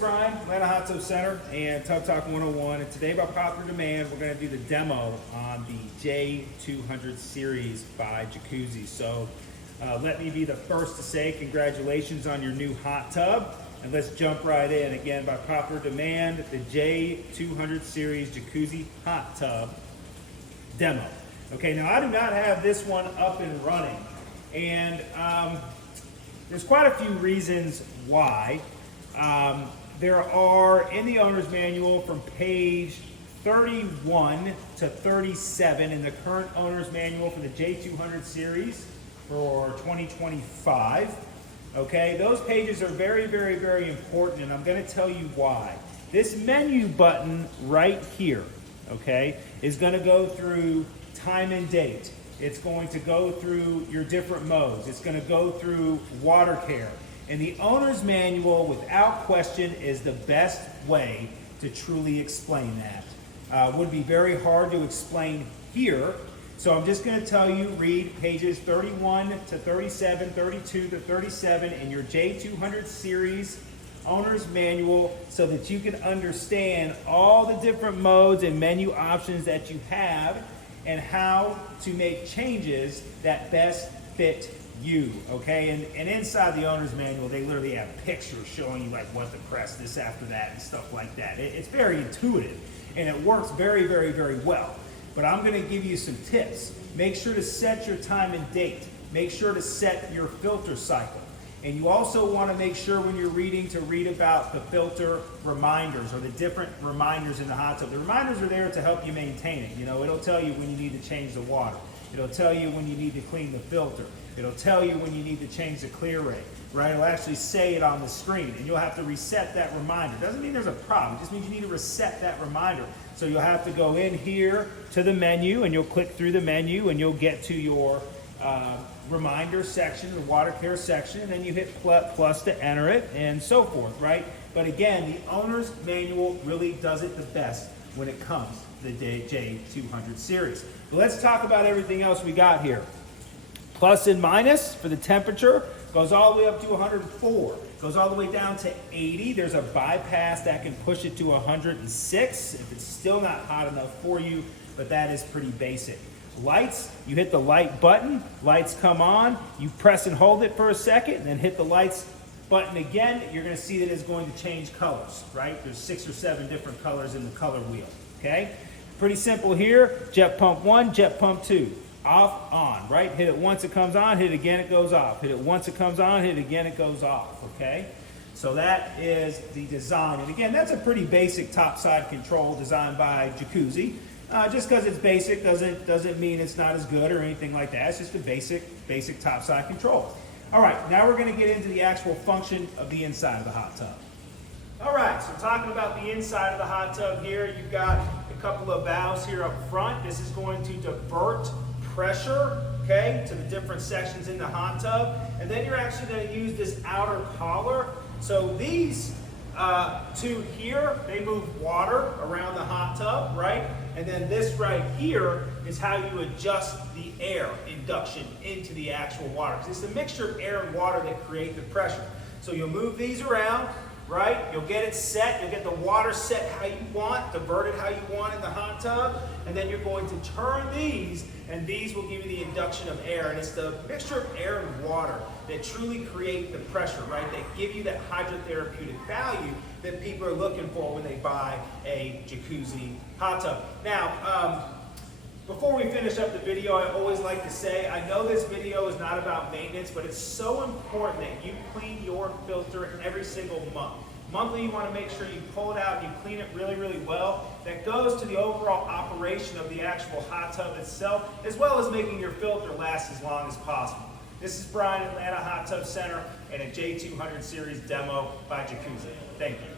Brian, Atlanta Hot Tub Center and Tub Talk 101, and today by popular demand we're going to do the demo on the J200 Series by Jacuzzi. So let me be the first to say congratulations on your new hot tub, and let's jump right in. Again, by popular demand, the J200 Series Jacuzzi hot tub demo. Okay, now I do not have this one up and running, and there's quite a few reasons why. There are, in the owner's manual, from page 31 to 37 in the current owner's manual for the J200 Series for 2025. Okay, those pages are very, very, very important, and I'm going to tell you why. This menu button right here, okay, is going to go through time and date. It's going to go through your different modes. It's going to go through water care. And the owner's manual, without question, is the best way to truly explain that. Would be very hard to explain here. So I'm just going to tell you, read pages 31 to 37, 32 to 37 in your J200 Series owner's manual so that you can understand all the different modes and menu options that you have and how to make changes that best fit you, okay? And inside the owner's manual, they literally have pictures showing you like what to press, this after that, and stuff like that. It's very intuitive, and it works very, very, very well. But I'm gonna give you some tips. Make sure to set your time and date. Make sure to set your filter cycle. And you also wanna make sure when you're reading to read about the filter reminders or the different reminders in the hot tub. The reminders are there to help you maintain it. You know, it'll tell you when you need to change the water. It'll tell you when you need to clean the filter. It'll tell you when you need to change the clear rate, right? It'll actually say it on the screen, and you'll have to reset that reminder. Doesn't mean there's a problem, it just means you need to reset that reminder. So you'll have to go in here to the menu, and you'll click through the menu, and you'll get to your reminder section, the water care section, and then you hit plus to enter it, and so forth, right? But again, the owner's manual really does it the best when it comes to the J200 Series. But let's talk about everything else we got here. Plus and minus for the temperature goes all the way up to 104, goes all the way down to 80. There's a bypass that can push it to 106 if it's still not hot enough for you, but that is pretty basic. Lights, you hit the light button, lights come on, you press and hold it for a second, and then hit the lights button again. You're going to see that it's going to change colors, right? There's 6 or 7 different colors in the color wheel, okay? Pretty simple here. Jet pump 1, jet pump 2. Off, on, right? Hit it once, it comes on, hit it again, it goes off. Hit it once, it comes on, hit it again, it goes off, okay? So that is the design. And again, that's a pretty basic topside control designed by Jacuzzi. Just because it's basic doesn't mean it's not as good or anything like that. It's just a basic topside control. All right, now we're going to get into the actual function of the inside of the hot tub. All right, so talking about the inside of the hot tub here, you've got a couple of valves here up front. This is going to divert pressure, okay, to the different sections in the hot tub. And then you're actually going to use this outer collar. So these two here, they move water around the hot tub, right? And then this right here is how you adjust the air induction into the actual water. It's the mixture of air and water that create the pressure. So you'll move these around, right? You'll get it set, you'll get the water set how you want, diverted how you want in the hot tub, and then you're going to turn these, and these will give you the induction of air. And it's the mixture of air and water that truly create the pressure, right? That give you that hydrotherapeutic value that people are looking for when they buy a Jacuzzi hot tub. Now, before we finish up the video, I always like to say, I know this video is not about maintenance, but it's so important that you clean your filter every single month. Monthly, you want to make sure you pull it out and you clean it really, really well. That goes to the overall operation of the actual hot tub itself, as well as making your filter last as long as possible. This is Brian, Atlanta Hot Tub Center, and a J200 Series demo by Jacuzzi. Thank you.